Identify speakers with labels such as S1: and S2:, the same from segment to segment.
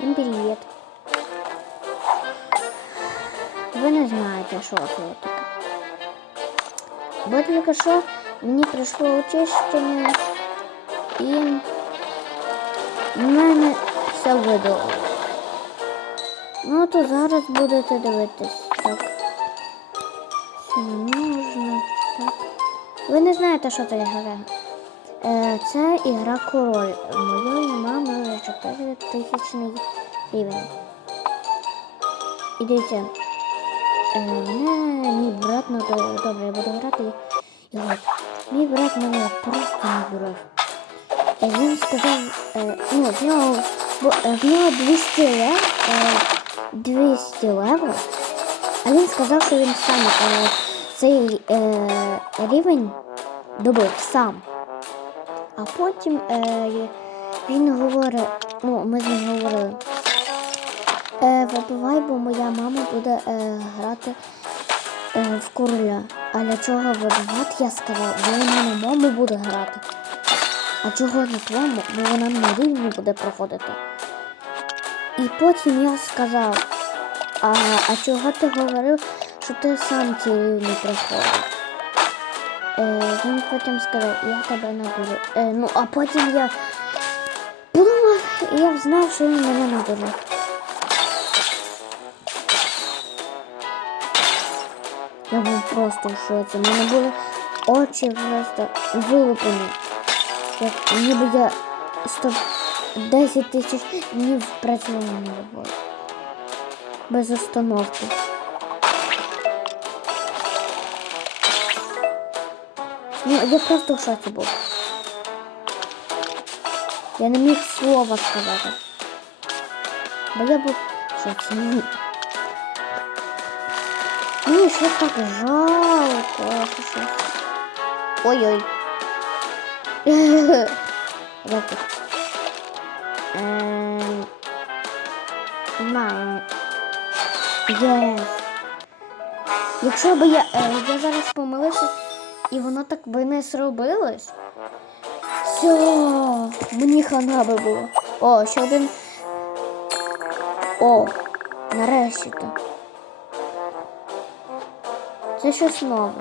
S1: Всім привіт. Ви не знаєте, що це таке. Бо тільки що мені прийшло очищення і в мене все видало. Ну, то зараз будете дивитись. Так. Це не можна. Так. Ви не знаєте, що це гра. Е, це ігра король. Моєї мами 4 тисячний рівень. І дивіться, е, мене мій брат, ну то добре, я буду грати. І от, мій брат мене просто не дурив. Е, він сказав, е, ну, в нього, бо, е, в нього 200 лев, е, 200 левел, а він сказав, що він сам е, цей е, рівень добив сам. А потім е, він говорить, ну, ми з ним говорили, е, вибивай, бо моя мама буде е, грати е, в короля. А для чого вибивати, я сказав, бо вона на моєму буде грати. А чого на твоєму, бо вона на рівні буде проходити. І потім я сказав, а, а чого ти говорив, що ти сам ці рівні проходив? Е, він потім сказав, я тебе надурю. Е, ну, а потім я і я знав, що він мене надурив. Я був просто в шоці. У мене були очі просто вилуплені. Як ніби я 110 тисяч днів працював на роботі. Без установки. Ну, я просто в шоці був. Я не міг слова сказати. Бо я був. Ну, Мені що так жалко. Ой-ой. Тут? Ем, Єс. Якщо б я, е, я зараз помилився, і воно так би не зробилось. Все, мені хана би було. О, ще один. О, нарешті то. Це щось нове.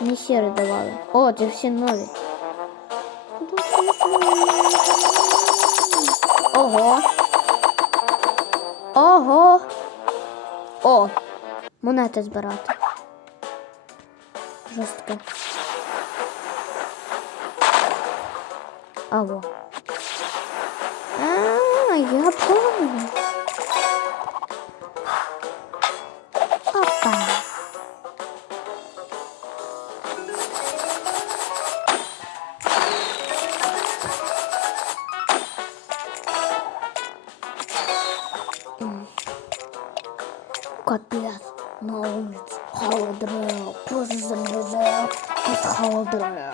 S1: Мені сіри давали. О, це всі нові. Ого. Ого. О, монети збирати. Жорстко. Алло. А, я помню. Опа. М. Капец, на улице холодно, просто замерзаю от холода.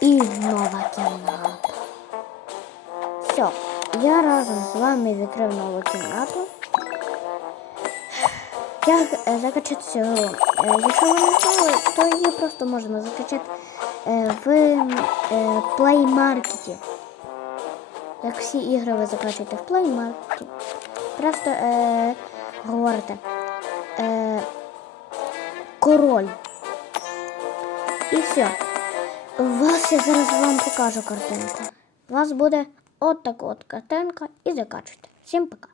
S1: І нова кімната. Все, я разом з вами відкрив нову кімнату. Як е, закачати цю? Е, Якщо ви не знали, то її просто можна закачати е, в Play Market. Як всі ігри ви закачуєте в Play Market. Просто говорите король. І все. Вас я зараз вам покажу картинку. У вас буде от така от картинка і закачуйте. Всім пока.